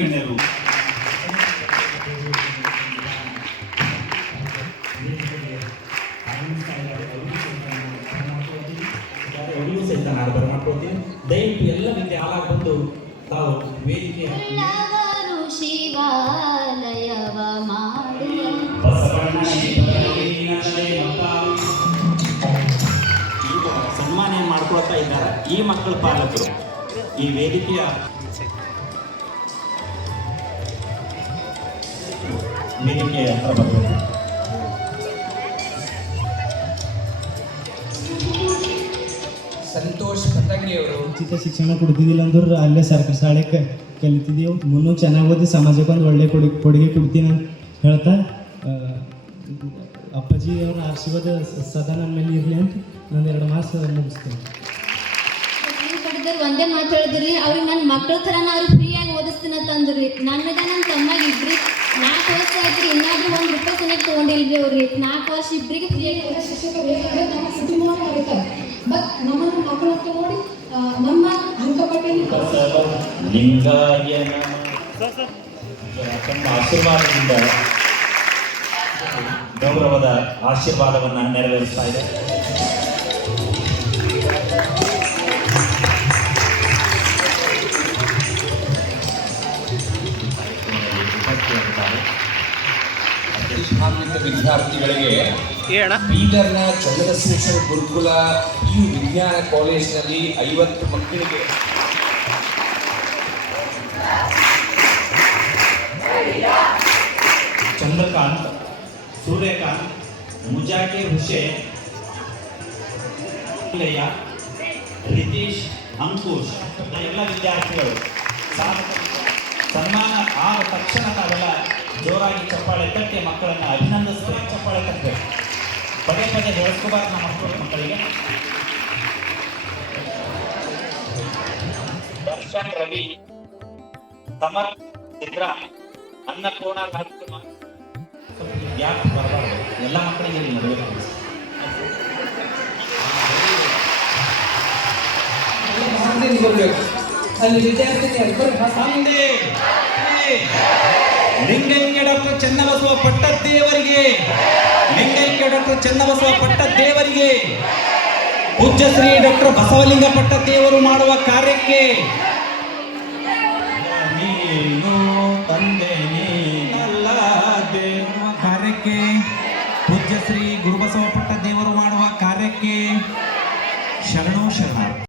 ಗಣ್ಯರು, ಸಹಿತ ನಾನು ಬರಮಾಡ್ಕೊಳ್ತೀನಿ. ದಯವಿಟ್ಟು ಎಲ್ಲ ರೀತಿ ಹಾಲಾಗಿ ಬಂದು ತಾವು ವೇದಿಕೆ ಶಿವಾಲಯವ ಸನ್ಮಾನ ಮಾಡ್ಕೊಳ್ತಾ ಇದ್ದಾರೆ ಈ ಮಕ್ಕಳ ಪಾಲಕರು. ಈ ವೇದಿಕೆಯ ಸಂತೋಷ್ ಪತಂಗಿ ಅವರು ಉಚಿತ ಶಿಕ್ಷಣ ಕೊಡ್ತಿದ್ದಿಲ್ಲ ಅಂದ್ರೆ ಅಲ್ಲೇ ಸರ್ಕಾರಿ ಶಾಲೆ ಕಲಿತಿದ್ದೀವಿ. ಮುನ್ನೂ ಚೆನ್ನಾಗಿ ಓದಿ ಸಮಾಜಕ್ಕೆ ಒಂದು ಒಳ್ಳೆ ಕೊಡುಗೆ ಕೊಡ್ತೀನಿ ಅಂತ ಹೇಳ್ತಾ ಅಪ್ಪಾಜಿ ಅವರ ಆಶೀರ್ವಾದ ಸದಾ ನನ್ನ ಮೇಲೆ ಇರಲಿ ಅಂತ ನಾನು 2 ಮಾಸ ಮುಗಿಸ್ತೇನೆ. ಒಂದೇ ಮಾತು ಹೇಳಿದ್ರಿ, ಅವ್ರಿಗೆ ನನ್ನ ಮಕ್ಕಳ ಥರ ಅವ್ರಿಗೆ ಫ್ರೀಯಾಗಿ ಓದಿಸ್ತೀನಿ ಅಂತ ಅಂದ್ರಿ. ನನ್ನದ ನನ್ನ ತಮ್ಮಾಗ ಇಬ್ರಿ 4 ವರ್ಷ ಆಯ್ತು, ಇನ್ನಾದ್ರೂ ₹1 ಸನೇಕ ತೊಗೊಂಡಿಲ್ರಿ ಅವ್ರಿ. 4 ವರ್ಷ ಇಬ್ಬರಿಗೆ ಫ್ರೀಯಾಗಿ ಬಟ್ ನಮ್ಮನ್ನು ಮಕ್ಕಳು ಅಂತ ನೋಡಿ ನಮ್ಮ ಅಂಕಪಟ್ಟಿ ಲಿಂಗಾಯ ತಮ್ಮ ಆಶೀರ್ವಾದದಿಂದ ಗೌರವದ ಆಶೀರ್ವಾದವನ್ನು ನೆರವೇರಿಸ್ತಾ ಇದೆ. ವಿದ್ಯಾರ್ಥಿಗಳಿಗೆ ಬೀದರ್ನ ಚಂದ್ರಶೇಖರ ಗುರುಕುಲ PU ವಿಜ್ಞಾನ ಕಾಲೇಜಿನಲ್ಲಿ 50 ಮಕ್ಕಳಿಗೆ ಚಂದ್ರಕಾಂತ್, ಸೂರ್ಯಕಾಂತ್, ಮುಜಾಕಿರ್ ಹುಸೇನ್, ರಿತೀಶ್, ಅಂಕುಶ್ ಎಲ್ಲ ವಿದ್ಯಾರ್ಥಿಗಳು ಸನ್ಮಾನ ಆದ ತಕ್ಷಣ ತಾವೆಲ್ಲ ಜೋರಾಗಿ ಚಪ್ಪಾಳೆ ತಟ್ಟಿ ಮಕ್ಕಳನ್ನು ಅಭಿನಂದಿಸ್ಬೇಕು. ಚಪ್ಪಾಳೆ ತಟ್ಟಬೇಕು, ಪದೇ ಪದೇ ಬೆಳೆಸ್ಕೋಬಾರ್ದು ನಮ್ಮ ಮಕ್ಕಳಿಗೆ. ದರ್ಶನ್ ರವಿ, ಸಮರ್ ಸಿದ್ರಾಮ್, ಅನ್ನಪೂರ್ಣ ರಾಜ್ಕುಮಾರ್, ಯಾಕೆ ಬರಬಾರ್ದು ಎಲ್ಲ ಮಕ್ಕಳಿಗೆ ಮದುವೆ ಅಲ್ಲಿ ವಿದ್ಯಾರ್ಥಿ ಲಿಂಗೈಕ್ಯ ಡಾಕ್ಟರ್ ಚನ್ನಬಸವ ಪಟ್ಟದ್ದೇವರಿಗೆ, ಲಿಂಗೈಕ್ಯ ಡಾಕ್ಟರ್ ಚನ್ನಬಸವ ಪಟ್ಟದ್ದೇವರಿಗೆ, ಪೂಜ್ಯ ಶ್ರೀ ಡಾಕ್ಟರ್ ಬಸವಲಿಂಗ ಪಟ್ಟದ್ದೇವರು ಮಾಡುವ ಕಾರ್ಯಕ್ಕೆ ನೀನು ತಂದೆ ನೀನಲ್ಲ ಕಾರ್ಯಕ್ಕೆ ಪೂಜ್ಯ ಶ್ರೀ ಗುರುಬಸವ ಪಟ್ಟ